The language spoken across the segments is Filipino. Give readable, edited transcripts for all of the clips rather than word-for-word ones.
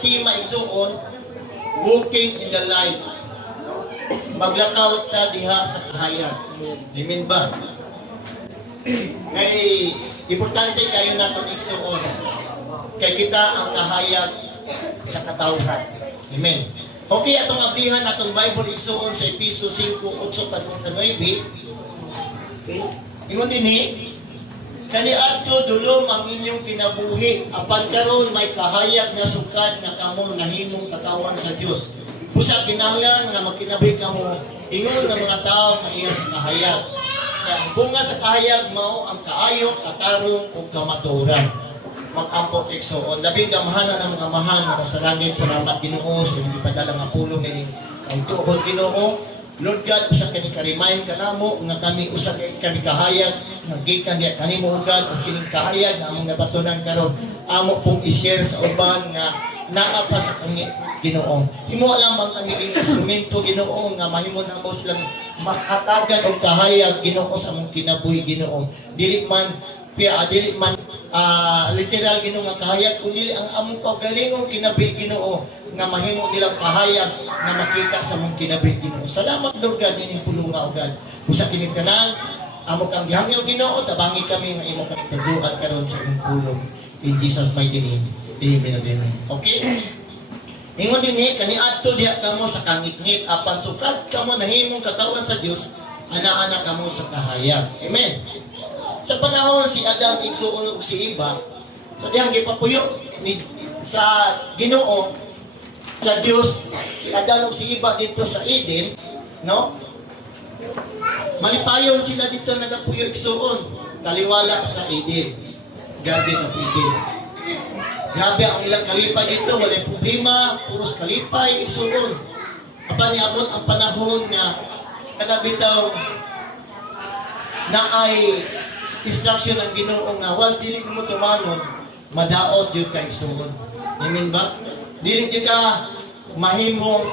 tema igsuon, walking in the light. Maglakaw ta diha sa kahayan. Amen ba? Kay importante kayo naton igsuon. Kay kita ang kahayag sa katawhan. Amen. Okay, atong ablihan atong Bible igsuon sa Efesos 5:8-9. Okay? Ingon dinhi, kani adto dulom ang inyong kinabuhi, apan karon may kahayag na sukad nga kamo nahimong katawan sa Dios. Busa kinahanglan nga magkinabuhi kamo ingon nga mga tawo nga iya sa kahayag. Ang bunga sa kahayag mao ang kaayo, katarong ug kamatuoran. Mag-ampok igsuon. Labing gamahanan ng mga mahal na sa langit, salamat Ginoo sa inyong ipadala nga pulong ni ang tuod Ginoo. Lord God, usa kani ka-remind kanamo nga kami usa kami kahayag nagikan diha kanimo ugad ug kining kahayag nga among nabatunan karon amo pong i-share sa uban nga naa pa sa kami Ginoo. Himo lamang ang naging instrumento Ginoo nga mahimo namo silang mahatagan og kahayag Ginoo sa among kinabuhi Ginoo. Dili man literal Ginoo nga kahayag kundi ang among kaugalingong kinabuhi Ginoo nga mahimo nilang kahayag nga makita sa mong kinabuhi Ginoo. Salamat Lord God ining pulunga ugad. Usa kining tanan amo kang gihangyo Ginoo tabangi kami nga imo kami tuduhan karon sa imong pulong. In Jesus mighty name. Amen. Amen. Okay? Ingon dinhi kani adto diha kamo sa kangit-ngit apan sukad kamo nahimong katawan sa Dios ana-ana kamo sa kahayag. Amen. Sa panahon si Adan igsuon ug si Eva sa dihang gipapuyo ni sa Ginoo sa Dios si Adan ug si Eva dito sa Eden, no? Malipayon sila dito nagapuyo igsuon taliwala sa Eden. Garden of Eden. Grabe ang ilang kalipay dito, walay problema, puros kalipay igsuon. Apan niabot ang panahon nga kanabitaw na ay instruction ang Ginoo nga was dili mo tumanon madaot jud kay igsuon. Amen ba? Dili ka mahimong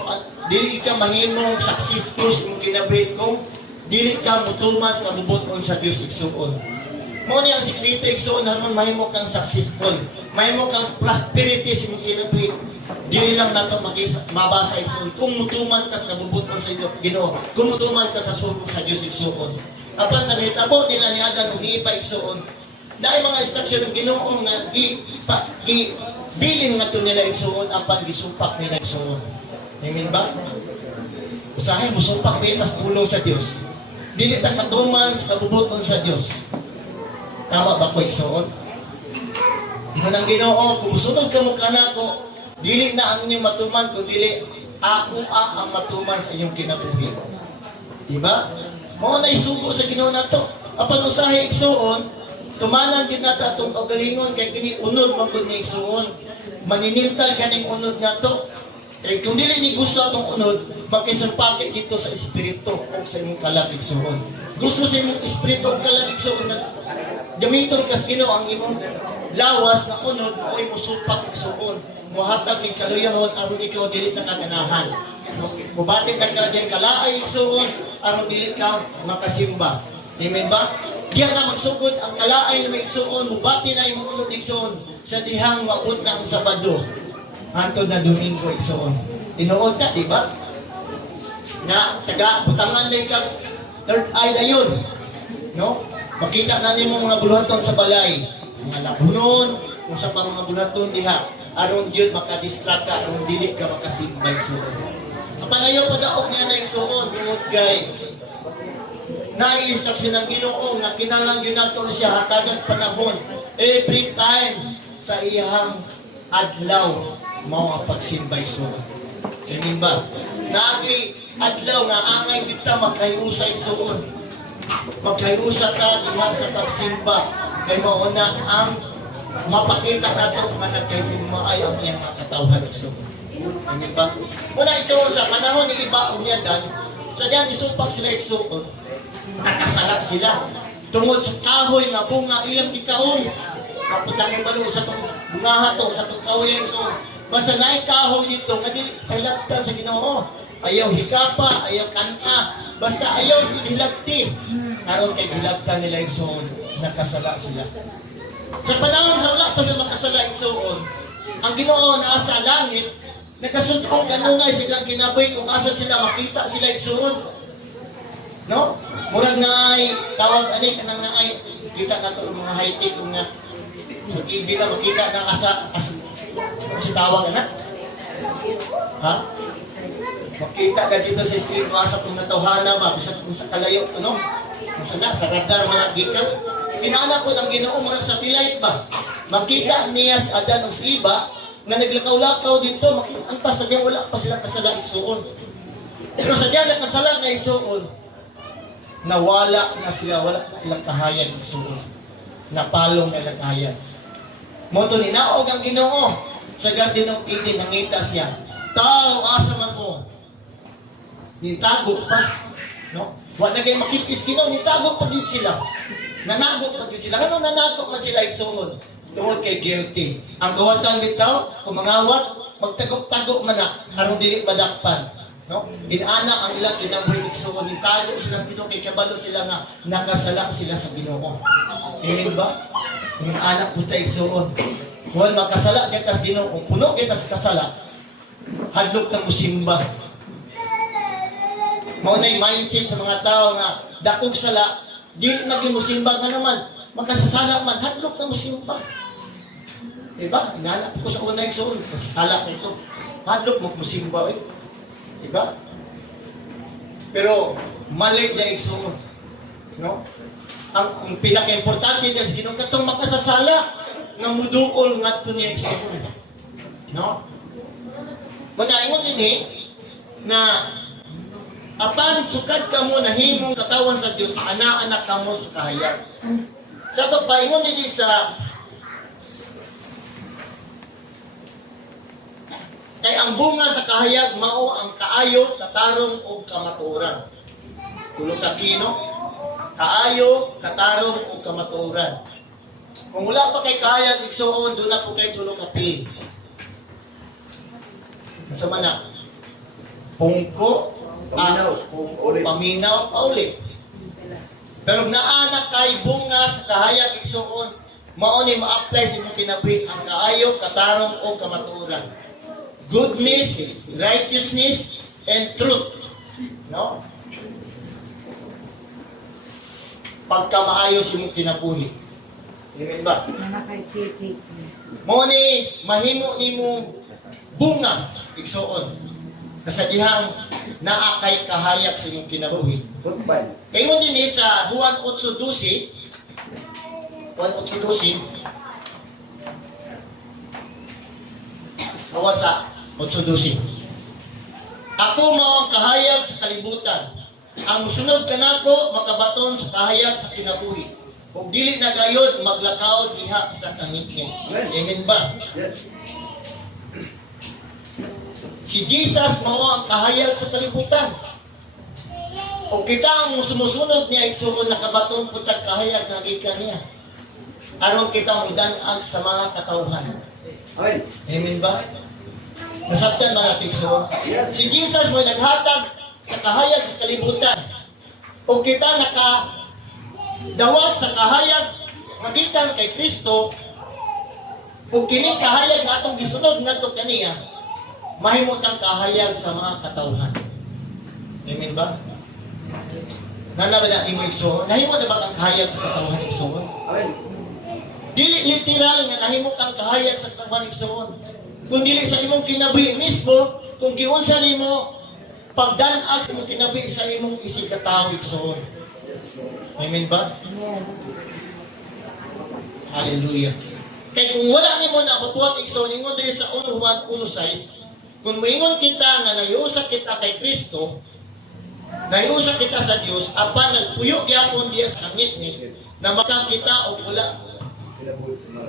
successful kung kinabuhi ko, dili ka mutumas kabubuton sa Dios igsuon. Mo ni ang sikreto igsuon haron mahimo kang successful, mahimo kang prosperity sa imong kinabuhi. Dili lang nato mabasa ito kung mutuman ka sa kabubuton sa Ginoo, kung mutuman ka sa sulong sa Dios igsuon. Apan sa nitabo nila ni Adan ug ni Eva igsuon, dahil mga instruction ng Ginoo nga bilin nga to nila igsuon apan gisupak nila igsuon. Amen ba? Usahay mo supak bitas pulong sa Dios. Dili ta katuman sa kabubuton sa Dios. Tama ba ko igsuon? Ingon ang Ginoo, kung sunod ka mo kanako, dili na ang inyong matuman kung dili ako ang matuman sa inyong kinabuhi. Diba? Mao na isugo sa Ginoo nato. Apan usahay igsuon, tumanan din nato atong kaugalingon kay kini unod man gud ni igsuon. Maninintal kaning unod nato. Eh kung dili ni gusto atong unod, magkisulpake dito sa espiritu o sa imong kalag igsuon. Gusto sa imong espiritu o kalag igsuon na gamiton kas Ginoo ang imong lawas na unod o imong sulpak igsuon. Muhatag ning kaluyahon aron ikaw dili na kaganahan. Mubatid ka diyan kalaay igsuon aron dili ka makasimba. Amen ba? Diyan na magsugod ang kalaay na igsuon, mubati na imong unod igsuon sa dihang waud na ang Sabado. Antod na Domingo igsuon. Tinuod na, di ba? Na taga butangan na ka third eye dayon. No? Makita na nimo mga buluhaton sa balay, mga labunon, kung sa pa mga buluhaton diha, aron gyud makadistract ka, aron dili ka makasimba igsuon. Sa panayo padaog niya na igsuon, bungod kay na-instruction ng Ginoo nga kinahanglan gyud nato siya hatagan panahon every time sa iyang adlaw mao ang pagsimba igsuon. Amen ba? Naagi adlaw nga angay kita magkayusa igsuon. Magkayusa ka diha sa pagsimba kay mao na ang mapakita nato nga nagkayumay ang iyang katawhan igsuon. Amen ba? Muna igsuon sa panahon ni iba og niyadan, sa diyan isupak sila igsuon. Nakasalat sila. Tungod sa kahoy nga bunga ilang ikahon. Kaputangin balo sa itong bungaha to, sa itong kahoy igsuon. Basta naay kahoy dito, nga di hilagta sa Ginoo. Ayaw hikapa, ayaw kanta, basta ayaw hilagti. Karon kay hilagta nila igsuon, nakasala sila. Sa panahon sa wala pa sila makasala igsuon, ang Ginoo naa sa langit, nagkasundong kanunay silang kinabuhi kung asa sila makita sila igsuon. No? Murag na ay tawag ani kanang na ay kita nato mga high-tech nga sa TV na makita na asa si tawag na. Ha? Makita ka dito sa street mo asa kung natawhana ba bisag kung sa kalayo no? Kung sa radar mga gikan. Kinala ko ng Ginoo murag sa satellite ba. Makita niya si Adan o si Eva nga naglakaw-lakaw dito, makita ang pa sadya wala pa silang kasala igsuon. Pero sadya nakasala na igsuon, nawala na sila, wala na ilang kahayan igsuon. Napalong na ilang kahayan. Moto ni naog ang Ginoo sa Garden of Eden, nangita siya. Tao, asa man ko. Nintago pa. No? Wala na kayo makipis Ginoo, nintago pa din sila. Nanago pa din sila. Ano nanago man sila igsuon? Tungod kay guilty. Ang gawatan bitaw, kung mangawat, magtagok-tagok man na, harong dili madakpan. No? Dinana ang ilang kinabuhi igsuon, nitago sila sa Ginoo, kay kabalo sila nga, nakasala sila sa Ginoo. Amen ba? Yung anak punta igsuon. Kung makasala kita sa Ginoo, kung puno kita sa kasala, hadlok ng musimba. Maunay mindset sa mga tao nga, dakog sala, di naging musimba nga naman, magkasasala man, hadlok ng musimba. Diba? Nanap ko sa unang igsoon, kasasala ka ito. Hadlok mo musimba eh. Diba? Pero, mali na igsoon. No? Ang pinaka-importante kasi ginong katong makasasala ng muduol nga ito niya igsoon. No? Manaingon din eh, na apan sukad ka mo na himong katawan sa Diyos, ana-anak ka mo sa kahayag. Sa ito, paingon din sa kay ang bunga sa kahayag mao ang kaayo, katarong o kamatuoran. Tulog ka kino, kaayo, katarong o kamatuoran. Kung wala pa kay kahayag igsuon, doon na po kay tulog ka pin. Sa mana, pungko, paminaw, pauli. Pero naanak kay bunga sa kahayag igsuon, mao ni ma-apply sa imong kinabuhi ang kaayo, katarong o kamatuoran. Goodness, righteousness, and truth. No? Pagka maayos imong kinabuhi. Amen ba? Mao ni mahimo nimo bunga igsuon. Kasadihang naa kay kahayag sa imong kinabuhi. Ingon din sa Juan 8:12, awat sa 8:12. Ako mao ang kahayag sa kalibutan. Ang musunod kanako makabaton sa kahayag sa kinabuhi. Ug dili na gayud maglakaw diha sa kangitngit. Amen ba? Si Jesus mao ang kahayag sa kalibutan. Ug kita ang sumusunod niya igsuon nakabaton putag kahayag nga gikan niya. Aron kita modan-ag sa mga katawhan. Amen. Amen ba? Nasabtan mga pigso. Si Jesus mo naghatag sa kahayag sa kalibutan. O kita nakadawat sa kahayag magikan kay Kristo. Kung kining kahayag nga atong gisunod ngadto kaniya, mahimot ang kahayag sa mga katawhan. Amen ba? Nana ba na imo igsoon? Nahimot na ba ang kahayag sa katawhan igsoon? Amen. Dili literal nga nahimot ang kahayag sa katawhan igsoon. Kung dili sa imong kinabuhi mismo, kung giunsa nimo pagdan-ag sa imong kinabuhi sa imong isig katawo igsoon. Amen ba? Amen. Hallelujah. Kay kung wala nimo na bubuhat igsoon, ingon diri sa 1 Juan 1:6, kung moingon kita nga nayusa kita kay Kristo, nayusa kita sa Dios, apan nagpuyo gyapon diya sa kangit-ngit, na makakita o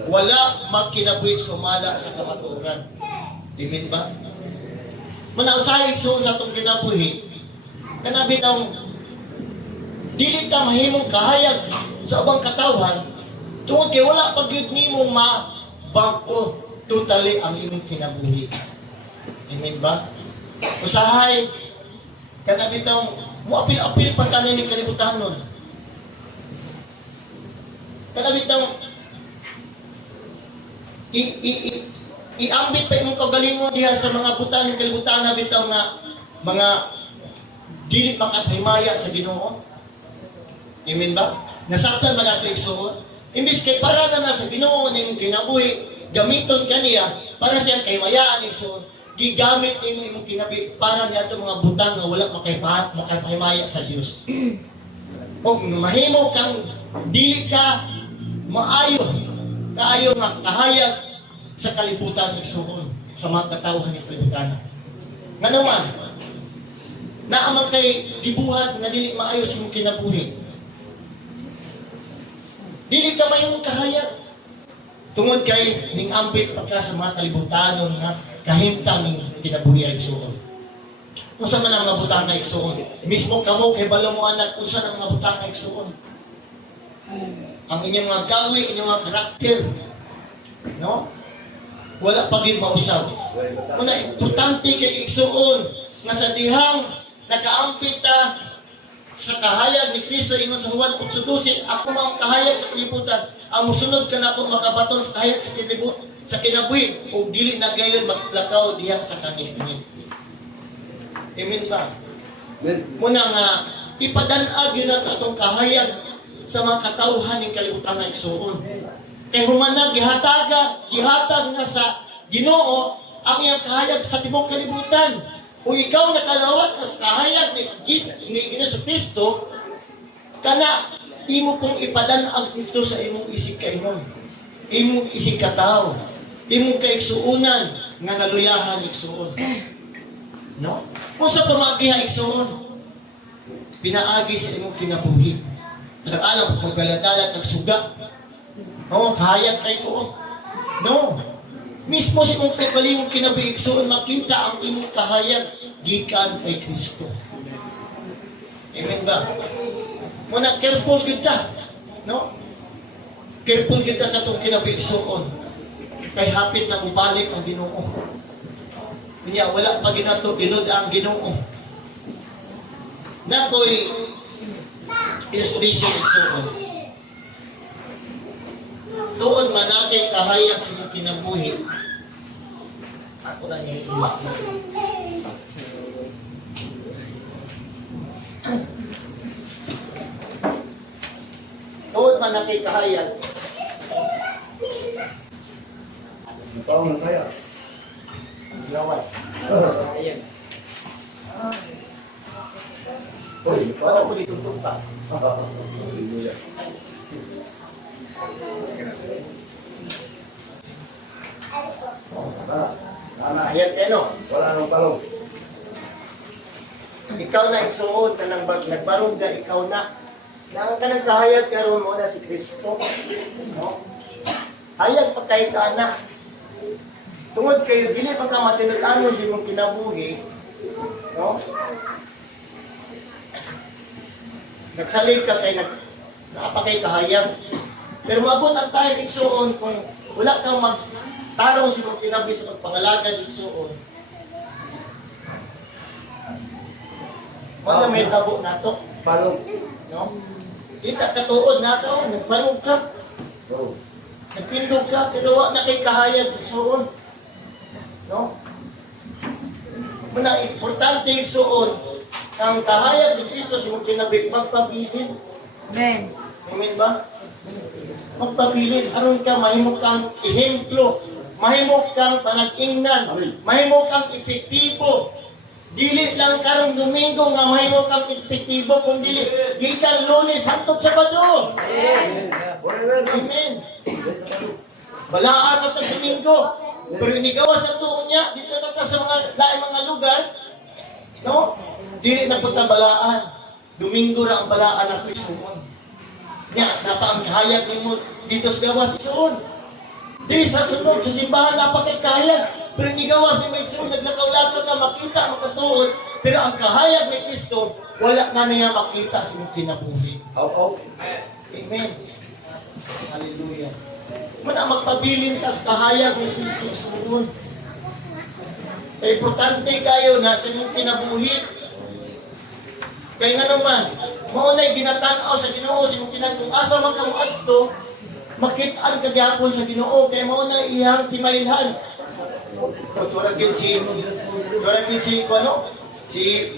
wala magkinabuhi sumala sa kamatuoran. Amen ba? Manausahay so sa itong kinabuhi, kanabi ng dili ka mahimong kahayag sa ubang katawhan, tungod kay wala pag-yud nimo mabangko totally ang imong kinabuhi. Amen ba? Usahay, kanabi ng muapil-apil patanin ng kalibutan nun. Kanabi ng iambit pa imong kagalingon diha sa mga butang ng kalibutan na bitaw nga mga dili makahimaya sa Ginoo. Amen ba? Nasabtan ba nato igsuon? Imbis kay para na sa Ginoo ning kinabuhi, gamiton kaniya para siyang kahimayaan igsuon. Gigamit nimo imong kinabi para niadto mga butang nga wala makahimaya sa Dios. O mahimo kang dili ka maayo kaayo nga kahayag sa kalibutan igsuon sa mga katawhan ng kalibutan. Ngano man naamang kay dibuhat nga dili maayo sa imong kinabuhi. Dili ka mayong kahayag tungod kay ning ambit pagka sa mga kalibutanon nga kahimtang ning kinabuhi igsuon. Unsa man ang mga butang nga igsuon? Mismo kamo kay balo mo anak unsa ang mga butang nga igsuon? Ang inyong mga gawi, inyong mga karakter, no? Wala pa gid mausab. Una importante kay igsuon nga sa dihang nakaampit ta sa kahayag ni Kristo ingon sa Juan 8:12, ako mang kahayag sa kalibutan, ang musunod ka na ako makabaton sa kahayag sa kalibutan, sa kinabuhi, o dili na gayon maglakaw diha sa kanilang. Amen ba? Muna nga, ipadanag yun at atong kahayag sa mga katauhan ng kalibutan na igsuon. Kay humanag, gihatag na sa Ginoo ang iyang kahayag sa tibok kalibutan. O ikaw nakalawat na sa kahayag ni Kristo, kana imo pong ipadanag ito sa imong isig kainon, imong isig katao, imong kaigsuunan nga naluyahan igsuon. No? Kung sa pamagiha igsuon, pinaagi sa imong kinabuhi. Alam kung galadalat ang suga. No, kahayag kay ko. No. Mismo sa imong kagaling kinabuhi igsuon, makita ang imong kahayag gikan kay Kristo. Amen ba? Muna careful kita. No? Careful kita sa itong kinabuhi igsuon. Kay hapit na ubalik ang Ginoo. Kanya wala pa ginato ginod ang Ginoo. Na ko'y illustration igsuon. Tuon man natin kahayag sa mga kinabuhi. Ako na niya i-illustration. Tuon man natin kahayag. Ikaw na kaya. Gawad. Ayan. Uy, Wala ko dito tumpa. Ayan keno. Wala nang talong. Ikaw na igsuon ka ng nagbarog ka, ikaw na. Nang ka ng kahayag karon mo na si Kristo. No? Hayag pa kay ka na. Tungod kayo, dili pa ka matinag-ano sa imong kinabuhi. No? Nagsalig ka kay napakay kahayag. Pero maabot ang tayo igsuon kung wala kang magtarong sa imong kinabuhi sa pagpangalagad igsuon. Wala may tabo na to. Palong. No? Kita katuod na to, nagbalog ka, Oh. nagpindog ka, pero wala na kay kahayag igsuon. No? Muna, importante igsuon ang kahayag ni Kristo sa imong kinabuhi magpabilin. Amen. Amen ba? Magpabilin. Aron ka, mahimo kang ehemplo. Mahimo kang panag-ingnan. Mahimo kang epektibo. Dili lang karong Domingo nga mahimo kang epektibo, kung dili gikan Lunes hangtod Sabado. Amen. Balaan na Domingo. Pero inigawas na tuon niya, dito na ta sa mga laing mga lugar, no? Dili na punta balaan. Domingo ra ang balaan na Kristoon. Nya, napa ang hayag nimo dito sa gawas isuon. Dili sa sunod sa simbahan napakay kahayag. Pero inigawas ni may isuon, naglakaw-lakaw ka, makita, makatuod. Pero ang kahayag ni Kristo, wala na niya makita sa imong kinabuhi. Amen. Hallelujah. Muna magpabilin ka sa kahayag ni Kristo sumunod. Kaya importante kayo na sa inyong kinabuhi. Kaya nga naman, maunay ginatanaw sa Ginoo sa inyong kinabuhi. Kung asa man ka makita ang kagyapon sa Ginoo, kaya maunay iyang timailhan. Tulad din si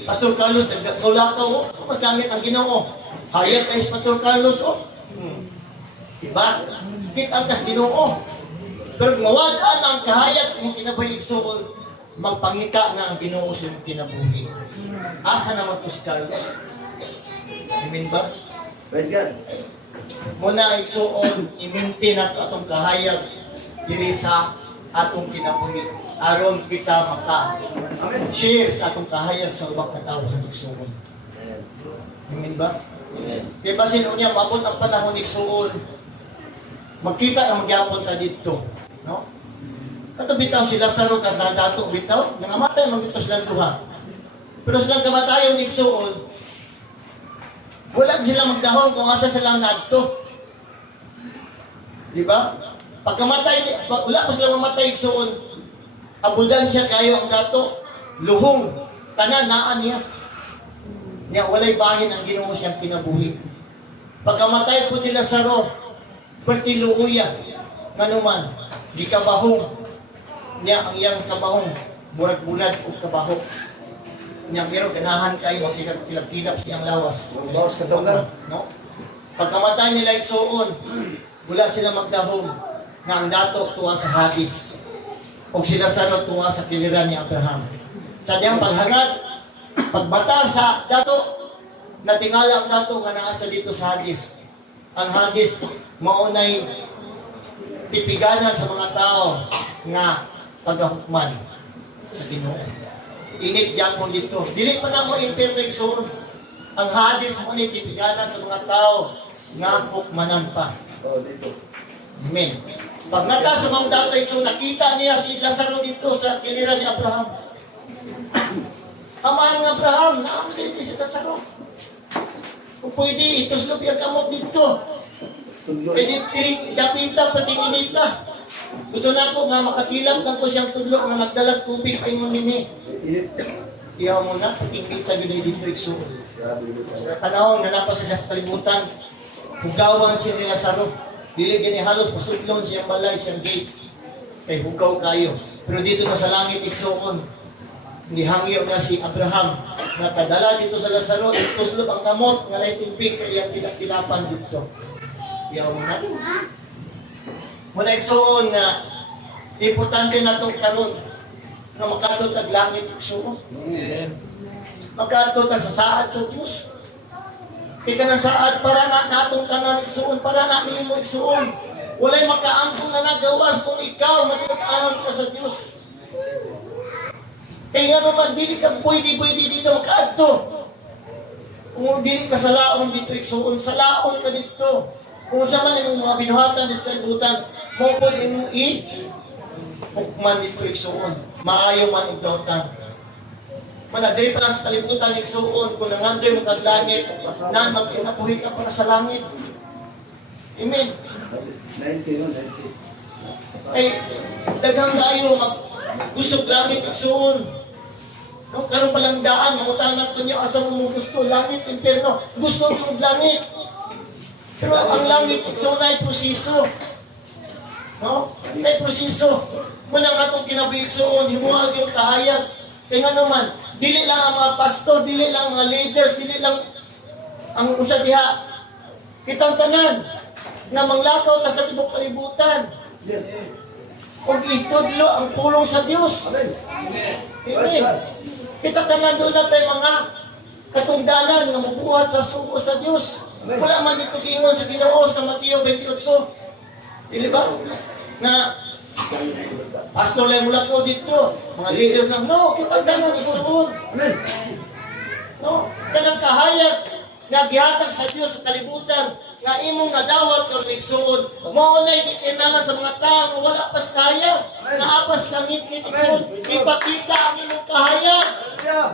Pastor Carlos, nagkaulakaw, mas gamit ang Ginoo. Hayag kayo si Pastor Carlos, Diba? Kitantas Ginoo. Pero mawadaan ang kahayag mong kinabuhi igsuon, magpangita na ang Ginoo sa iyong kinabuhi. Asa naman po si Carlos? Amen ba? Praise God. Muna igsuon, iminti nato atong kahayag diri sa atong kinabuhi. Aron kita maka-share sa atong kahayag sa ubang katao sa igsuon. Amen ba? Kaya basin unya, mabot ang panahon igsuon, magkita na magyapon ta dito. No? Kato bitaw si Lazaro kada dato bitaw, nangamatay man bitaw silang duha. Pero silang kamatayon igsuon, wala sila magdahon kung asa silang nadto. Di ba? Pagkamatay, wala pa silang mamatay igsuon, abudan siya kayo ang dato, luhong, tanan naan niya. Niya walay bahin ang Ginoo siyang kinabuhi. Pagkamatay po ni Lazaro, pertiluuya, nganuman, di kabahong, niya ang iyang kabahong, bulag-bulag o kabahong. Niya pero ganahan kayo, siya kilap-kilap siyang lawas. Lawas ka daw na. No? Pagkamatay nila igsuon, wala sila magdahong, nga ang dato tuwa sa Hades. O sila sarot tuwa sa kiliran ni Abraham. Sa diyang paghangad, pagbata sa dato, natingala ang dato nga naasa dito sa Hades. Ang Hades, maunay tipiganan sa mga tao nga paghahukman sa Ginoo. Init diyan mo dito. Dili pa na mo imperfect soul. Ang Hades mo ni tipiganan sa mga tao nga hukmanan pa. Dito. Amen. Pag nata sa mga datay, so nakita niya si Lazaro dito sa kiliran ni Abraham. Amahan ng Abraham, naaman dito si Lazaro. Kung pwede, ituslop yung kamot dito. Pwede tiring dapita, pati inita. Gusto na ako nga makatilap na po siyang tudlok na nagdalag tubig ay mamini. Iyaw mo na, tingkita gina dito igsuon. Sa panahon nga napas siya sa kalibutan, hugawan siya ni Lazaro. Dili gini halos pasudlon siyang balay, siyang gate. Kay hugaw kayo. Pero dito na sa langit igsuon, nihangyo na si Abraham na kadala dito sa Lazaro, ituslop ang kamot nga lay tubig kaya tilapan dito. Iyaw mo na. Muna igsuon na importante na itong karon na makatod ang langit igsuon. Makatod ang sa saad sa Diyos. Ika na saad para na natong tanan igsuon, para na mo igsuon. Walay makaangkong na nagawas kung ikaw magkakaroon ka sa Diyos. Kaya nga naman, dili ka pwede dito makaadto. Kung dili ka sa laon dito igsuon, sa laon ka dito. Kung sa man yung mga binuhatan sa kalibutan, mo po yung hukman dito igsuon. Maayo man igdautan. Manadiri pa lang sa kalibutan igsuon, kung nangandoy mo kag langit, nan magkinapuhi ka para sa langit. Amen. 90. Ay, daghang kayo gusto langit igsuon. No, karon pa lang daan, mangutang nato niyo asa mo gusto langit, impierno. Gusto mo langit. Pero ang langit igsuon ay proseso. No? May proseso. Muna nga itong kinabuigsuon, himuhag yung kahayag. Kaya nga naman, dili lang ang mga pastor, dili lang ang mga leaders, dili lang ang unsa diha. Kitang tanan, na manglakaw ka sa tibok kalibutan. Yes. Kung itudlo ang pulong sa Diyos. Amen. Amen. Kita tanan doon na tayo mga katungdanan na mabuhat sa sugo sa Diyos. Wala man dito kingon sa Ginoo sa Mateo 28. Dili ba? Na pastor lang mula ko dito. Mga leaders lang. No, kita tanan igsuon. Amen. No, kanang kahayag nga gihatag sa Dios sa kalibutan nga imong nadawat kang igsuon. Mao nay gitinala sa mga tao wala pas kaya. Naapas langit ni igsuon. Ipakita ang imong kahayag. Hallelujah.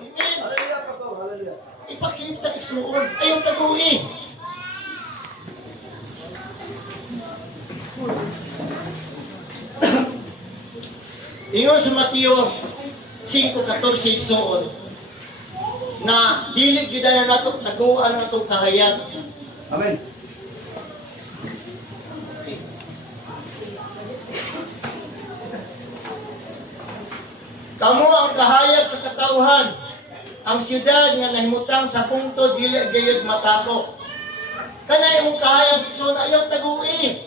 Amen. Hallelujah, Pastor. Hallelujah. Ipakita igsuon. Ayong taguhi. Ingon sa Mateo 5:14 igsuon na dili gidaya nato taguan natong kahayag. Amen. Kamo ang kahayag sa katawhan, ang siyudad nga nahimutang sa pungtod dili gayud matako. Kanay imong kahayag igsoon ayaw tagui.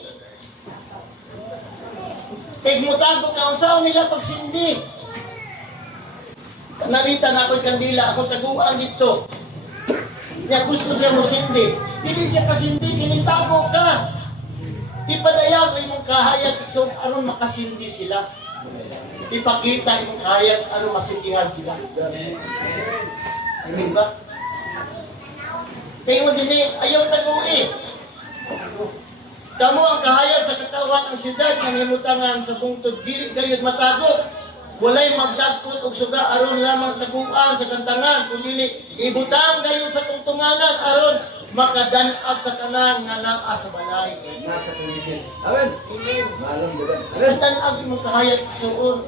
Kay mutago ka unsaon nila pagsindi. Narita na ako'y kandila, ako taguan dito. Niya gusto siya mo sindi. Dili siya kasindi, kinitago ka. Ipadayag mo imong kahayag igsoon aron makasindi sila. Ipakita imong kahayag aron masindihan sila. Amen ba? Kaya mo din ayaw tagui. Kamo ang kahayag sa katawan ng siyudad ng himutangan sa bungtod dili gayud matago. Walay magdagkot og suga aron lamang taguan sa kantangan kundi ibutang gayud sa tungtunganan aron makadan-ag sa tanan nga naa sa balay. Nasa paligid. Amen. Malam dagan. Amen. Dan-ag imong kahayag suon.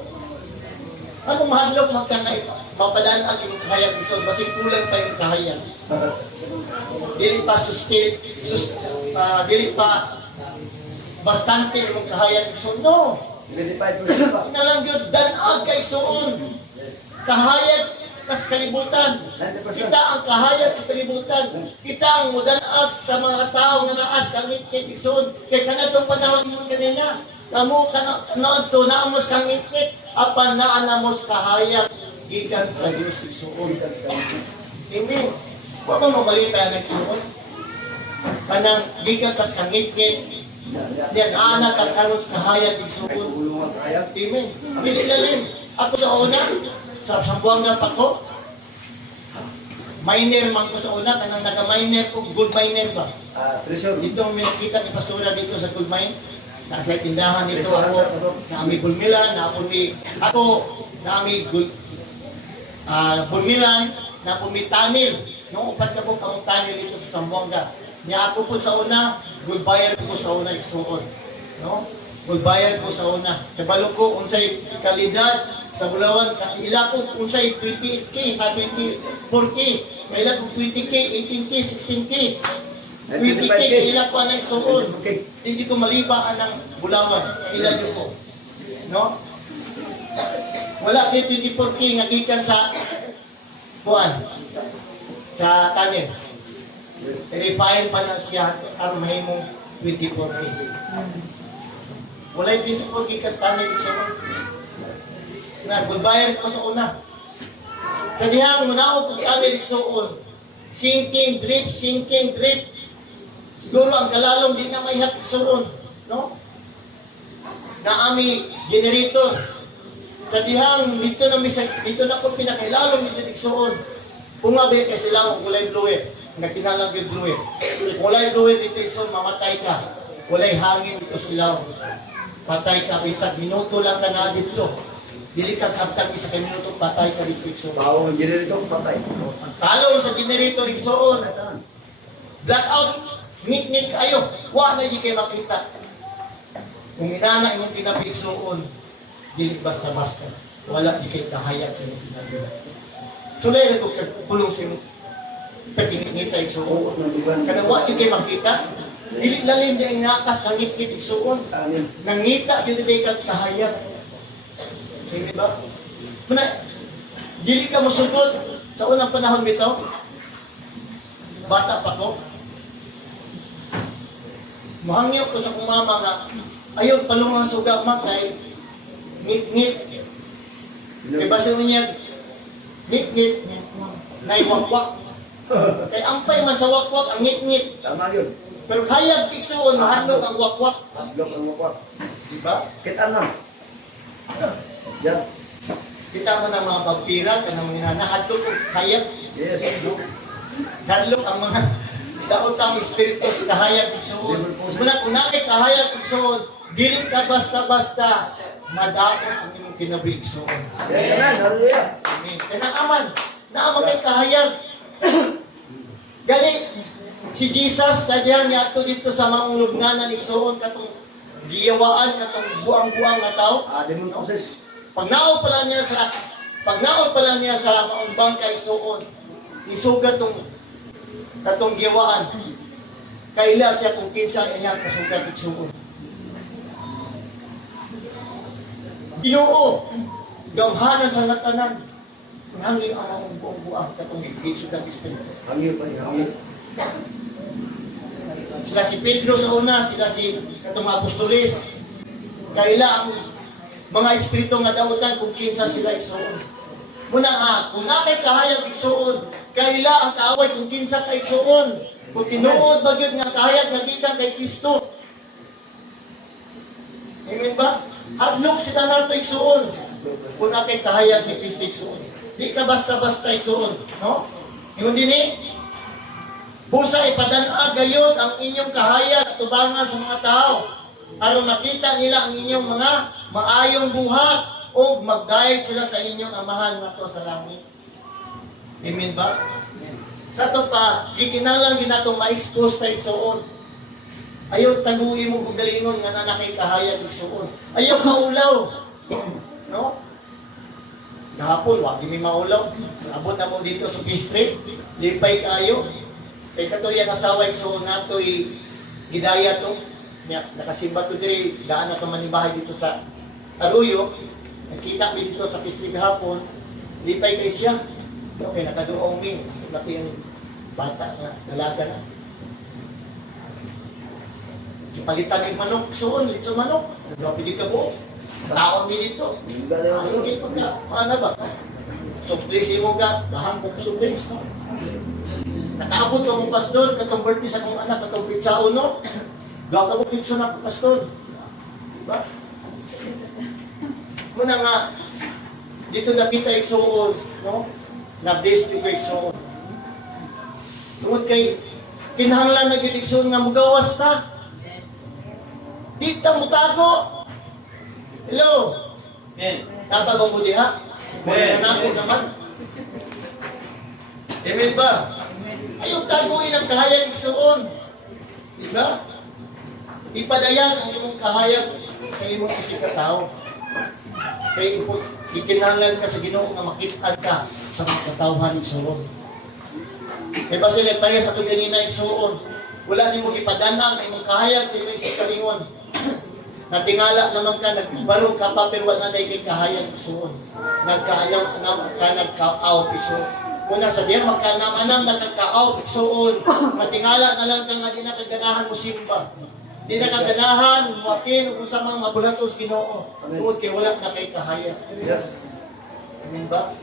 Ano mahadlok magkangay mapadan-ag imong kahayag suon basig kulang pa imong kahayag. Dili pa dili pa bastante imong kahayag suon. No. 25% pa. Inalang yun, dan-ag kay suon. Kahayag kas kalibutan. 90%. Kita ang kahayag sa kalibutan. Kita ang mudan-ag sa mga tao nga naas kami kitikson. Kay kanatong panahon mo kanina. Kamu kanto naamos kang ikit. Apan naanamos kahayag gikan sa Dios igsuon. Amen. Wa mo mabalita ang igsuon. Kanang gikan tas kang ikit. Diyan anak ang karos kahayag igsuon. Ulungan kaya. Amen. Dili lalim. Ako sa una, sa Sambuanga pa ko, miner man ko sa una, kanang naga-miner ko, gold miner ba? Treasure. Dito may nakita ni Pastora dito sa gold mine. Nasa tindahan dito ako, naami bulmilan, naami bulmilan, naami tanil. Nung upat ka po kamong tanil dito sa Sambuanga. Niya ako po sa una, good buyer ko sa una igsuon. No? Good buyer ko sa una. Sa balok ko, unsay kalidad, sa Bulawan, ila ko unsay 28K, 24K, ila ko 20K, 18K, 16K. 20K, ila ko anay igsuon. Hindi ko malibaan ng Bulawan, ila nyo ko. No? Wala kayo 24K nga gikan sa buwan, sa tanil. I-refine pa na siya ang mahimong 24K. Walay 24K kastanay igsuon. Na goodbye ko sa una. Sa dihang munaog kung anay igsuon. Sinking drip. Siguro ang kalalong di na may hap igsuon. No? Na ami generator. Sa dihang dito na ko pinakailalong dito igsuon. Pumabi kay sila ang kulay blue. Nagkinalang yung blue. Kulay blue dito igsuon, mamatay ka. Kulay hangin dito sila. Patay ka, isang minuto lang ka na dito. Dili ka kaptang isa ka minuto, patay ka dito igsuon. Bawo ang generator patay. Talo sa generator igsuon. Blackout, ngit kayo. Wa na di kayo makita. Kung inana imong pinapigsuon, dili basta-basta. Wala di kayo kahayag sa imong pinagila. Sulay na ito pulong sa imong pagingit-ngita igsuon. Kanang wa di kayo makita. Dili lalim di ang nakas ng ngit igsuon. Amen. Nangita dili di kayo kahayag. Sige ba? Muna, dili ka musugod sa unang panahon bitaw. Bata pa ko. Mahangyo ko sa kong mama nga, ayaw palungang suga makay, ngit-ngit. Kaya basta mo niya, ngit-ngit, naiwakwak. Kaya ampay man sa wakwak, ang ngit-ngit. Tama yun. Pero hayag tiksoon, mahadlok ang wakwak. Blok ang wakwak. Diba? Kita na. Yan. Kita mo ng mga vampira, kanang mga nahadlok ang hayag. Yes. Hadlok ang mga daotang espiritu sa kahayag tiksoon. Muna kung nakit kahayag tiksoon, dili ka basta-basta madaot ang inyong kinabigsoon. Amen. Hallelujah. Amen. Kaya aman, naaman kay kahayag. Gali, si Jesus, sadya niya ato dito sa maunglog nga na igsoon katong giyawaan, katong buang-buang na tao. Demon process. Pag naog pala niya sa maungbang ka igsoon, isugat tong katong giyawaan. Kaila siya kung kinsa iyang kasugat igsoon. Ginoo, gamhanan sa natanan. Hangin ang among buong buang katong Gisu ng Espiritu. Hangin pa yun, hangin. Sila si Pedro sa una, sila si katong mga apostoles. Kaila ang mga espiritu nga dautan kung kinsa sila igsuon. Muna nga, kung nakay kahayag igsuon, kaila ang kaaway kung kinsa ka igsuon. Kung tinuod ba yun nga kahayag nga gikan kay Kristo. Amen ba? Hadlok sila nato igsuon. Kung nakay kahayag ni Kristo igsuon. Di ka basta-basta igsuon. No? Yung din eh, busa ipadana gayon ang inyong kahayag at tubangan sa mga tao. Aron makita nila ang inyong mga maayong buhat o mag-guide sila sa inyong amahan nga to sa langit. Amen ba? Sa to pa, gikinalang ginatong ma-expose tayo igsuon. Ayaw taguin mo kung galingon nga nanakay kahayag igsuon. Ayaw maulaw. No? Gahapon, wag mi maulaw. Abot na mo dito sa Pistre, lipay kayo. Kay katuloy ang asawa igsuon nato'y gidaya to. Nakasimba to diri, daan na to manibahay dito sa Aruyo. Nakita mi dito sa Pistre gahapon, lipay kay siya. Okay, nakaduong mi. Laki yung bata na, dalaga na. Ipalitan yung manok, suon, litso manok. Nagpapili ka po. Taon mi dito. Ano dito ka? Ano ba? Suplis mo ka. Bahang ko suplis. Nakaabot ang pastor, katong birthday sa kong anak, katong pitsao, no? Gawa ka mo pitso na pastor. Diba? Muna nga, dito nakita igsuon, no? Na-bless yung igsuon. Tungod kay, kinahanglan na giligsuon nga mugawas ta. Di ta mutago. Hello? Amen. Tatagong mo diha? Amen. Nanako naman. Amen ba? Ayaw taguin ang kahayag igsuon. Diba? Ipadayan ang imong kahayag sa imong isikatao. Kaya ikinahanglan ka sa Ginoo nga makita ka sa mga katawhan igsuon. Kaya ba sila parehas ato ganina igsuon? Wala ni mo ipadana ang imong kahayag sa imong isikalingon. Natingala naman ka, nagbalog ka pa, pero wala na kay kahayag igsuon. Nagkaalaw ka, nagka-out igsuon. Una sa diyan, magkanam-anam, nagka-out igsuon. Matingala na lang ka nga, di na kaganahan mo simba. Di na kaganahan, muatin, kung sa mga mabulatos Ginoo. Tungod kay wala na kay kahayag. Yes. Amen ba?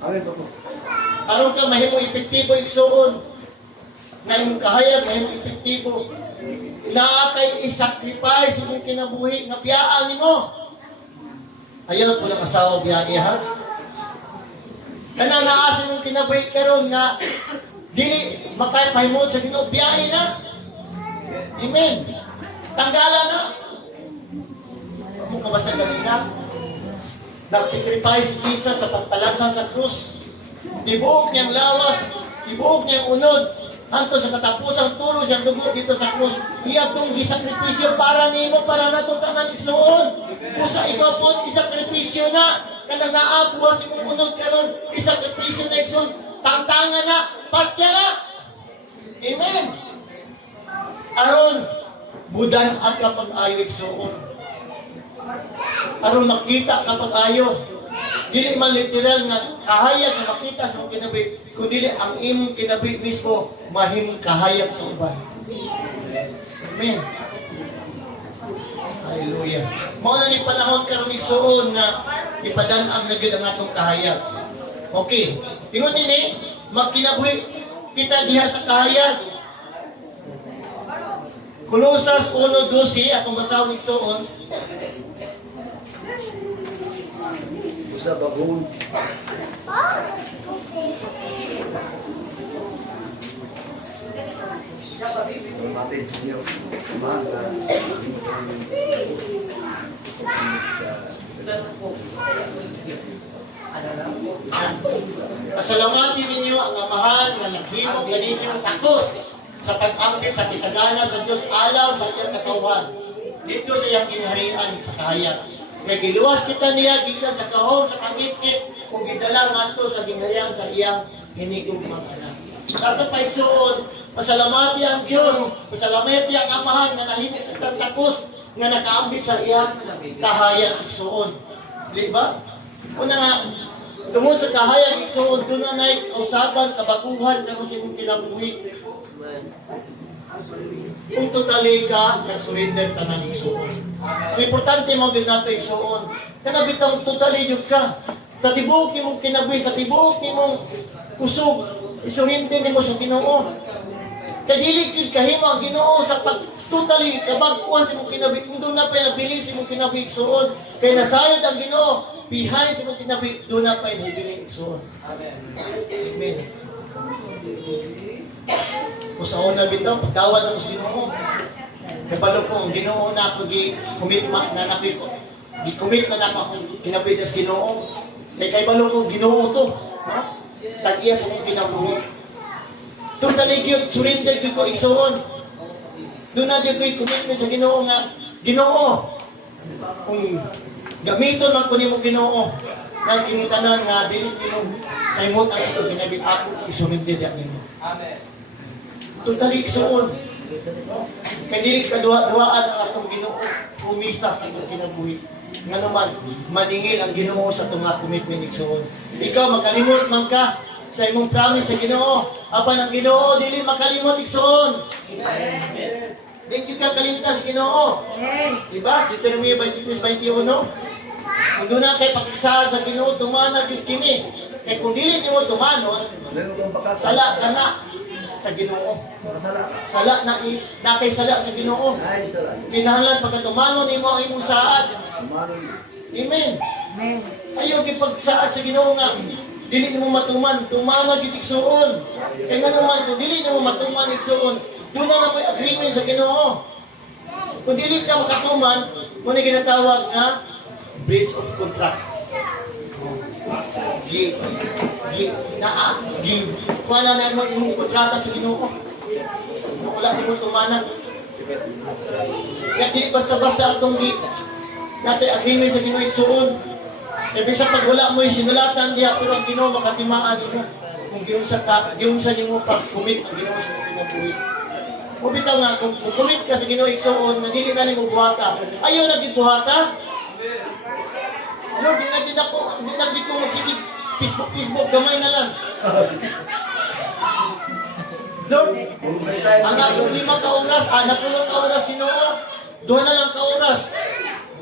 Amen po. Aron ka mahimo epektibo igsuon. Na imong kahayag, mahimo epektibo. Naatay i-sacrifice imong kinabuhi nga biyaan nimo. Ayaw po ng asawa biyaan ha. Kana naasin mong kinabuhi karon nga dili makapahimod sa Ginoo biyaan na. Amen. Tanggalan na. Mo ka basta ganina. Nag-sacrifice Jesus sa pagpalansa sa krus. Tibuok niyang lawas, tibuok niyang unod. Hanto sa katapusang tulo siyang dugo dito sa krus. Iya itong isakripisyo para nimo, para natong tanan igsuon. Kusa ikaw po isakripisyo na. Kanang naabuha si mong unod karon, isakripisyo na igsuon. Tangtangan na, patya na. Amen. Aron, budan at kapag ayo igsuon. Aron makita kapag ayo. Dili man literal nga kahayag na makita sa mong kinabuhi, kundi ang imong kinabuhi mismo mahimong kahayag sa uban. Amen. Hallelujah. Mao na ni panahon karon igsuon nga ipadan-ang na gyud ang atong kahayag. Okay. Ingon nini magkinabuhi kita diha sa kahayag. Kolosas 1:12 atong basahon igsuon. Sa bagon. Mati, niyo. Pasalamati ninyo ang amahan nga naghimo kaninyong takos sa pag-ambit sa kitagana sa Dios alaw sa iyang katawhan. Dito sa iyang ginharian sa kahayag. Kaya giluwas kita niya, gikan sa kahon, sa pangitit, kung gidala ngadto sa gingharian sa iyang hinigong mga anak. Kato pa igsuon, pasalamati ang Diyos, pasalamati ang amahan nga nahimok at takos nga nakaambit sa iyang kahayag igsuon. Di ba? Una nga, tungod sa kahayag igsoon, doon na na'y kausaban, kabaguhan, kung sa imong kinabuhi. Kung totally ka, nag-surrender ka ng igsoon. Ang importante mo din nato igsoon. Kanabitang totally yun ka. Sa tibuok ni mong kinabuhi, sa tibuok ni mong kusog, isurrender ni mo sa Ginoo. Kadilig kahimo ang Ginoo sa pag totally kabaguhan sa imong kinabuhi. Kung doon na pa nabili sa imong kinabuhi igsoon, kaya nasayad ang Ginoo, behind sa imong kinabuhi, doon na pa nabili igsoon. Amen. Kung sa una bitaw, pagdawat ako sa Ginoo. Kabalo ko, ang Ginoo na ako gi-commit na ako. Gi-commit na ako kinabuhi sa Ginoo. Kaya balo ko, Ginoo to. Ha? Tag-iya sa imong kinabuhi. Totally gyud surrender gyud ko igsoon. Doon na gyud ko commitment sa Ginoo nga Ginoo. Kung gamiton man ko nimo Ginoo, nang kinitanan nga dili nimo kaymot ang ito ginabit ako isurrender diha nimo. Amen. Totally igsoon. Kaya dili kaduwa-duwaan ang atong Ginoo umisa sa atong kinabuhi. Nga naman maningil ang Ginoo sa tunga commitment igsoon. Ikaw makalimot man ka sa imong promise sa Ginoo, apan ang Ginoo dili makalimot igsoon. Amen. Dili ka kalimtas sa Ginoo. Diba? Si Jeremiah 23:21. Kung doon na kay pakigsahan sa Ginoo, tumana gid kini. Kaya kung dili nimo tumanon, sala ka na sa Ginoo. Sala na kay sala sa Ginoo. Kinahanglan pagka tumanon nimo ang imong saad. Amen. Ayaw gipagsaad sa Ginoo nga dili nimo matuman, tumana gid igsoon. Kaya nga naman, kung dili nimo matuman igsoon, doon na may agreement sa Ginoo. Kung dili ka makatuman, muna ginatawag nga breach of contract. Wala na mo imong kontrata sa Ginoo. Wala sa imong tumanan. Kaya dili basta-basta atong natin agreement sa Ginoo igsoon. E bisa pag wala mo sinulatan diha pero ang Ginoo makatimaan nimo kung giunsa nimo pag-commit ang Ginoo sa kinabuhi. O bitaw nga kung commit ka sa Ginoo igsoon nga dili na nimo buhata. Ayaw na gid buhata. Lord, di na gid ko magsigig Facebook gamay na lang. Lord, ang atong 5 ka oras, natulog ka oras Ginoo. 2 na lang ka oras.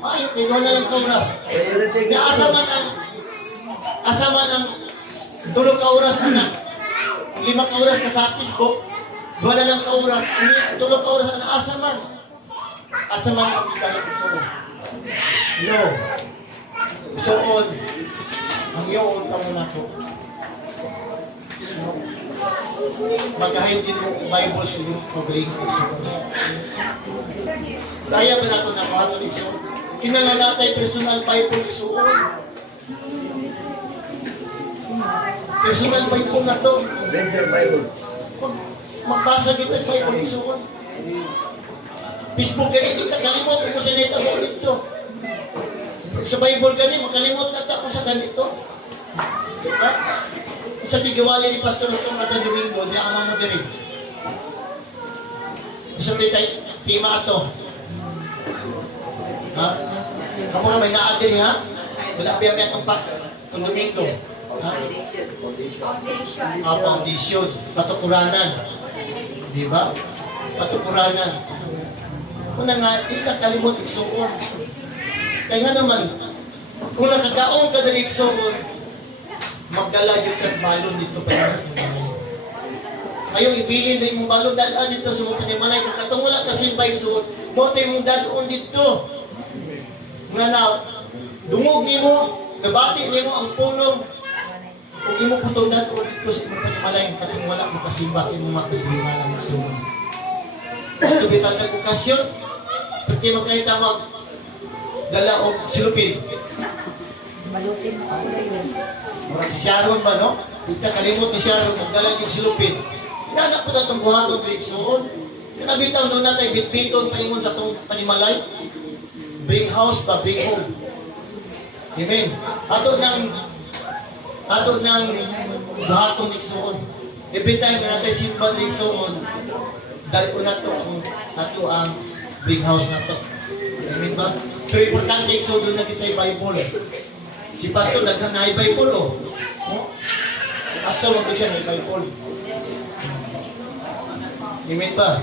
Ay, ikaw na lang ka oras. Asaman ang 2 ka oras na 5 ka oras ka sa Facebook, 2 na lang ka oras, 3 ka oras na asaman. Asaman ang bigay sa soon. No. Soon, ang iyon ka muna ko. Magahin din mo Bible sa iyong pabalik sa soon. Kaya ba nato na kahato ng soon? Kinalanatay personal Bible suon. Personal Bible na to. Bible. Magbasa dito ang Bible suon. Facebook ganito, nakalimot mo sa neta mo dito. Sa Bible ganito, makalimot na ta ko sa ganito. Diba? Sa tigiwali ni Pastor Otong kada Domingo, niya ang mo diri. Sa tima ato. Ha? Kamu na may naadili ha? Wala pa yung itong Domingo. Foundation. Patukuranan. Diba? Patukuranan. Una nga, hindi ka kalimot igsuon. Kaya nga naman, kung nakakaon ka na igsuon, magdala yung balon dito pa yung ngayon, ibilin na yung balon dalaan dito sa mga panimalay. Kakatong wala kasi ba igsuon, mo tayo mong dalaan dito. Nga na, dungog ni mo, nabati ni mo ang pulong, kung imo putong dalaan dito sa mga panimalay, katong wala makasimba sa mga kasimba ng igsuon. Ito bitang nag-okasyon, pati magkahita mag dala o silupin. Malutin mo ako na yun. Murag si Sharon ba, no? Ika kalimot ni Sharon, magdala yung silupin. Inanak ko na itong buhaton ng igsuon. Kanabitaw nung natay bitbiton pa ingon sa itong panimalay. Bring house pa, bring home. Amen. Ato ng buhaton ng igsuon. Every time na natay simba ng igsuon, dahil ko na ito ato ang bring house na ito. Amen ba? Pero importante igsuon doon na kita yung Bible. Si Pastor naghanay Bible, oh. No? Pastor, wag siya na Bible. Amen ba?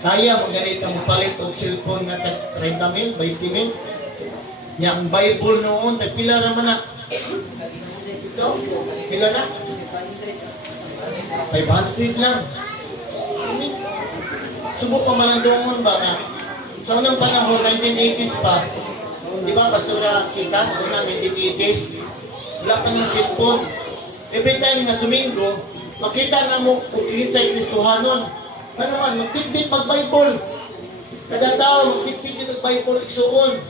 Kaya mo ganit ang palit o cellphone nga tag 30 mil, 20 mil. Nya ang Bible noon, tagpila naman na. Ito, pila na? 500 lang. Amen. Subok pa malandungon ba na? Sa unang panahon, 1980s pa, di ba, Pastor Sita, sa unang 1980s, wala pa ng cellphone. Every time nga Domingo, makita nga mo kung sa Kristohanon. Ano naman, magpitbit mag-Bible. Kada tao, magpitbit yung Bible, iksuon.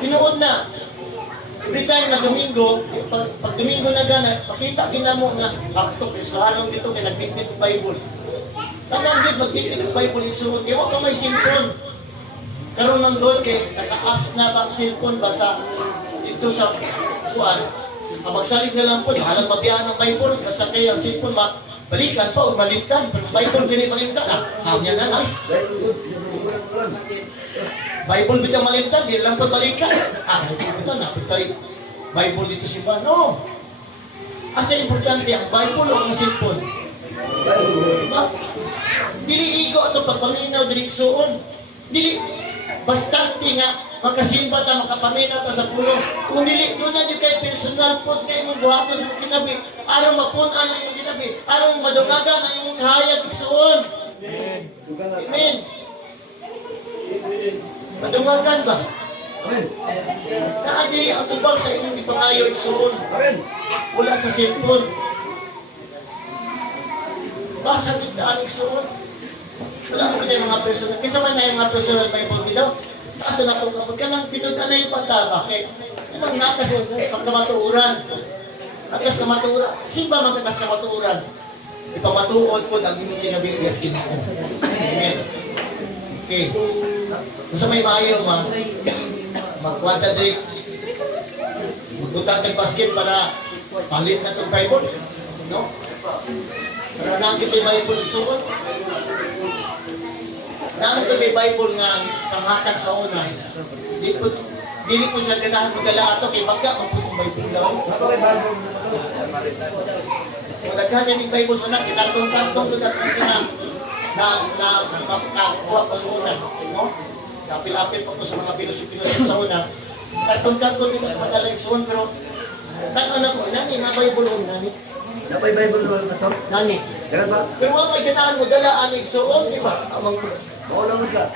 Tinuod na. Every time na Domingo, pag Domingo na gana, makita mo na, ito, Kristohanon dito, kaya nagpitbit yung Bible. Tanang din, magpitbit yung Bible, iksuon. Kaya wag ka may cellphone. Karoon ng doon, kaya naka-apps na ba ang cellphone ba sa, dito sa, kuwan. Magsalig na lang po, halang mabiyaan ng Bible, basta kayo ang cellphone, balikan pa o malimtan. Pero Bible ganit malimtan. Yan na lang. Bible bitang malimtan, di lang po balikan. Ito na, Bible dito si Juan. No. Asa importante ang Bible o ang cellphone? Diba? Dili igo ito pagpaminaw, dili iksuon. Dili, bastante nga, magkasimba ta, makapaminat ta sa pulo. Kung dili, doon na yung kay personal po, kayo mong buhaton sa mga kinabi. Araw mapunan ang yung kinabi. Araw madungagan ang yung hayag iksuon. Amen. Madungagan ba? Naadiri ang tubag sa inyong ipangayo iksuon. Wala sa cellphone. Basa kita ang iksuon. Wala mo kita yung mga personal. Kisa man na yung mga personal may pagbi daw. Taas na itong kapag ka nang pinunta na yung pagtaba. Eh, anong nakas yung pagkamatuuran? Nakas kamatuuran. Simba magkakas kamatuuran. Ipamatuod po ang inyong kinabigas kinako. Amen. Okay. Kung sa may maayaw magkwanta drink. Magbutan ng basket para palit na itong Bible. No? Para nakita yung Bible isuon. Naman ito may Bible nga panghatag sa una. Dili ko sila ganahan mo dala ato kay baka magputong Bible lang. Magaghan yung Bible sa una, kitagtong-tagtong ko dati na makakuha pa sa una. No? Kapil-apil pa po sa mga pilosopi sa una. Tagtong-tagtong ko dati madala yung sa una, pero tanong na ko, nani, na Bible o nani? Napay Bible naman na ito? Nani? Ganun ba? Pero wag may ganahan mo dala anig sa una, di ba? Amang Oo naman ka.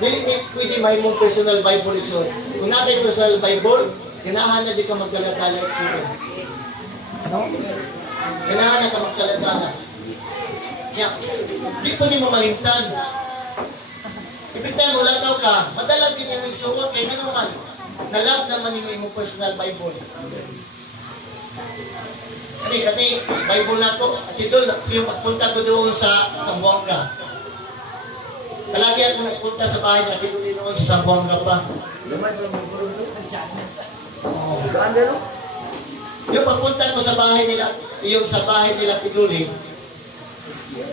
dili ni pwede may mong personal Bible isuon. Kung natin personal Bible, ganahan na di ka magdala-dala isuon. No? Ganahan na ka magdala-dala. Yeah. Di po ni mo malimtan. Ibig mo lagaw ka, madalag din yung isuon kay ano man. Nalab naman yung imong personal Bible. Kani, Bible na ko. At ito, yung pagpunta ko doon sa Zamboanga. Palagi ako nagpunta sa bahay na tinuli noon sa Zamboanga pa. Naman yung mga Oh. Gaan na no? Yung pagpunta ko sa bahay nila, yung sa bahay nila tinuli,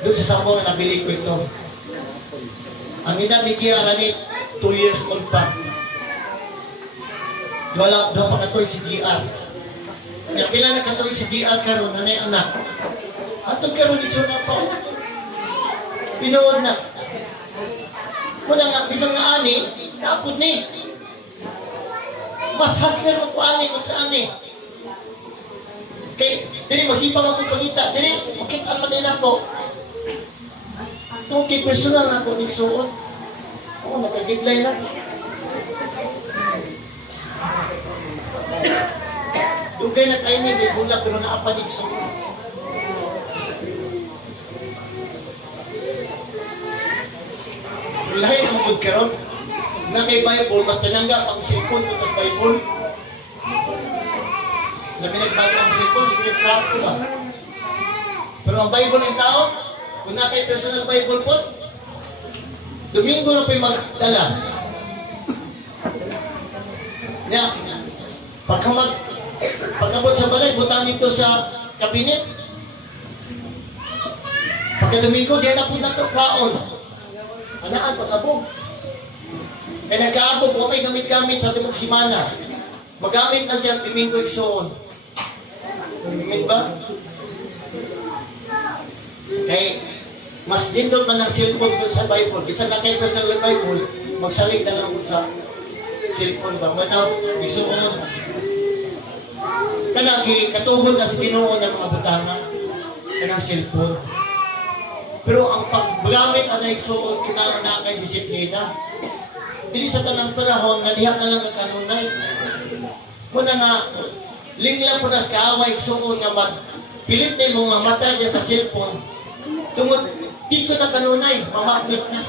doon sa Zamboanga nabili ko ito. Ang edad ni Gia Aranit, 2 years old pa. Doon pa katuig si GR. Kaya pila na katuig si GR karon nanay anak. Atong karon ito na pa. Pinuod na. Wala nga, bisang nga ani, naapod ni. Mas hasker mo ko ani, kontra ani. Kaya, dili masipang ako pagkita. Dili, makita man din ako. Okay, personal na ako nagsuot. Oo, nakagiglay na. Dugay na tayo ni Bula, pero naapanig sa mga. Lahat ng good karon na kay Bible, mas tanangga pang cellphone ito sa Bible. Na pinagbago ang cellphone, secret trap ko ba? Pero ang Bible ng tao, kung na kay personal Bible po, Domingo na po yung magdala. Nya, pagkabot sa balay, butang dito sa kabinet. Pagka Domingo, diyan na po na ito, kaon. Anaan, pagkabog. Kaya nagkaabog, huwag may gamit-gamit sa timog simana. Magamit na siya Domingo igsoon. Amen ba? Kaya mas dindot man ang cellphone ko sa Bible. Bisa na kayo sa Bible, magsalig na lang ko sa cellphone ba? Mataw, igsoon. Kanagi, katuhod na sa Ginoo ng mga butanga. Kanang cellphone. Pero ang paggamit ang igsoon, kinahanglan na kay disiplina. Dili sa tanang panahon, nga diha na lang ang kanunay. Muna nga, linglang po na sa kaaway, igsoon nga pilit na mo nga mata dyan sa cellphone. Tungod, dito na kanunay, mamakbit na.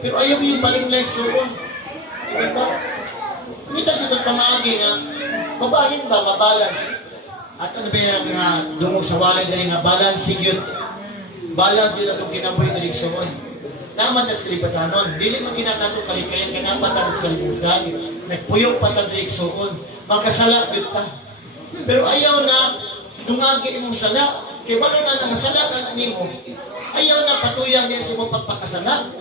Pero ayaw yung balinglang igsoon. Diba? Kita dito pamagi nga, mabahin ba, mabalance? At ano ba yung nga dungog sa walay na rin nga, balancing yun. Balance yun atong kinabuhi na igsoon. Naman na sa kalibatanon. Dili man ginanato kalikayan ka naman na sa kalibutan. Nagpuyok pa ta direksoon. Magkasala ka. Pero ayaw na dungagi mong sala. Kaya balo na nangasala ka na nimo. Ayaw na patuyang din sa mong pagpakasala.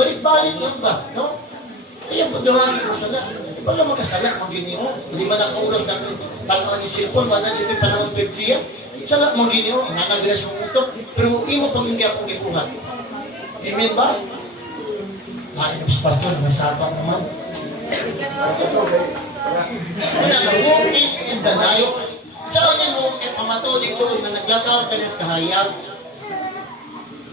Balik-balik lang ba? No? Ayaw po dungagi mong sala. Balo magkasala kung ginimo. Lima na kaulos na tanaw ni cellphone. Wala dito panahon sa Biblia. Sala mong ginimo. Nanaglas yung utok. Pero imo pang hindi akong gibuhat. Amen ba? Lain ng pastor, nasabang naman. Una ka, walking in the light. Saan yan mo, pamatulik soon na naglagaw ka na sa kahayag.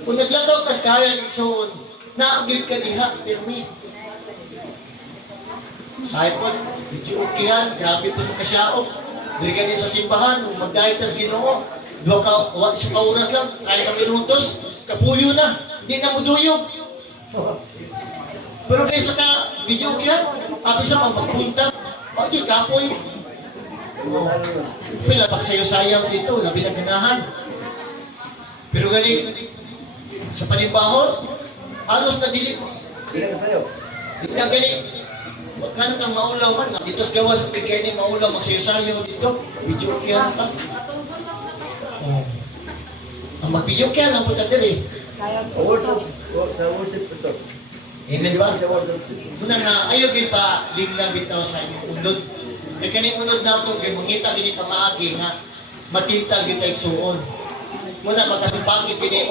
Kung naglagaw ka sa kahayag, soon, naagil ka diha, termi. Saipon, medyo ukihan, grabe po ka siyaok. Dili ka niya sa simbahan, mag-diet tas Ginoo. Dua ka, isang kauras lang, kaya ka minutos, kapuyo na. Hindi na mo duyog. Pero kaysa ka, video yan, abi sa magpunta, di kapoy. Pila, pagsayo-sayaw dito, labi na ganahan. Pero galing, sa panimbahon, halos na dili mo. Hindi ka sa'yo. Hindi na galing, huwag ka kang maulaw man. Dito sa gawas, bigay ni maulaw, magsayo-sayaw dito, video yan pa. Ang mag-video yan, ang puta dili. Sayang po Worship. ito. Sa worship ito. Amen ba? Sa worship. Muna nga, ayaw din pa linglang bitaw sa inyong unod. Kaya kaning unod na ito, kaya mangita gini ka maagi nga, matintag yung igsuon. Muna, magkasupakit gini,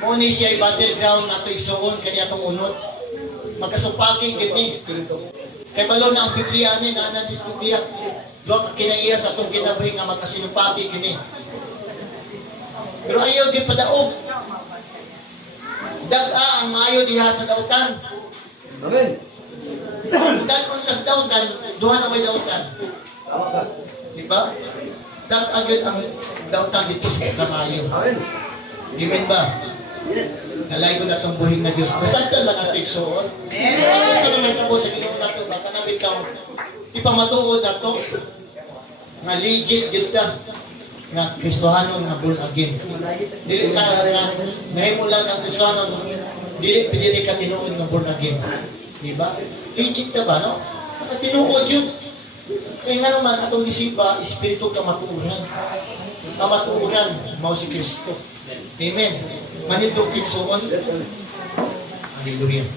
muni siya yung battleground na ito igsuon, kanya itong unod. Magkasupakit gini. Kaya balo na ang Biblia ni, naanadis Biblia. Doon ka kinaiya sa itong kinabuhi nga magkasinupakit gini. Pero ayaw din padaog. Daga ang maayo diha sa dautan. Amen. Dan kung sa dautan, duha na may dautan. Tama ka. Diba? Dag agad ang dautan dito sa kamayo. Amen. Amen ba? Nalay ko na itong buhing na Diyos. Masanta lang ang tiksoon. Gusto naman ito sa Ginoo nato. Baka namin ikaw ipamatuod na ito. Nga legit yun ka. Nga Kristohanon nga born again. Dili ka nga nahimo lang ang Kristohanon. Dili ka tinuod nga born again. Diba? Legit ka ba, no? Tinuod yun. Kaya nga naman, atong disipa, espiritu kamatuuran. Kamatuuran, mao si Kristo. Amen. Manindong tiksoon. Hallelujah.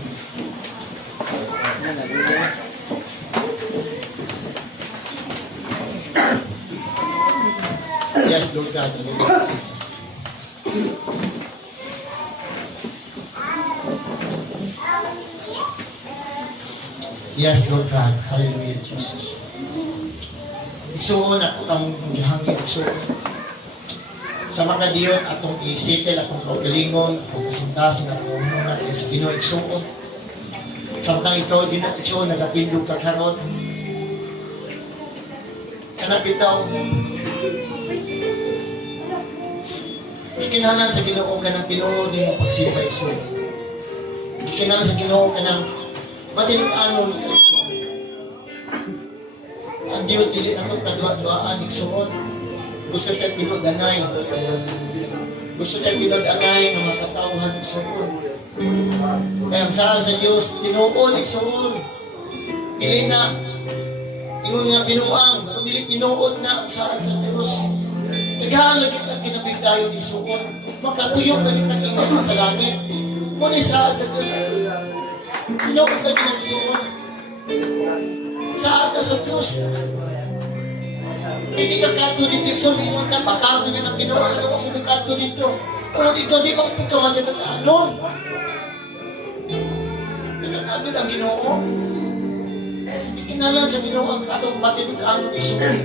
Yes, Lord God. Hallelujah, Jesus. Yes, Lord God. Hallelujah, Jesus. Igsuon ako ang gihangin igsuon. Sa mga diyon atong i-settle atong kaugalingon, atong kasintasin atong muna sa Ginoo igsuon. Samtang ikaw din at igsuon nagatindog ka karon. Kana bitaw ikinahanglan sa Ginoo ka ng tinuod mo pagsimba igsuon. Ikinahanglan sa Ginoo ka ng matinuod igsuon. Ang Diyos dili nato kadua-duaan igsuon. Gusto sa tinuod-anay. Gusto sa tinuod-anay nga makatawhan igsuon. Kaya ang saan sa Diyos tinuod igsuon. Dili na ingon nga binuang, kung dili tinuod na saan sa Diyos. Tagahan lagi ang kinabigdayon igsuon. Makatuyok na kita ingon sa langit. Muna sa Diyos. Ginoo ka ginagsuon. Sa sa Diyos. Hindi ka katulit dito. Hindi ka bakaw niya ng ginawa. Ano ang hindi katulit dito? Kung ikaw di ba kung kaman niya nag-anon? Pinag-anon ang ginoo. Inalan sa ginoo ang katong pati ng anon isuon.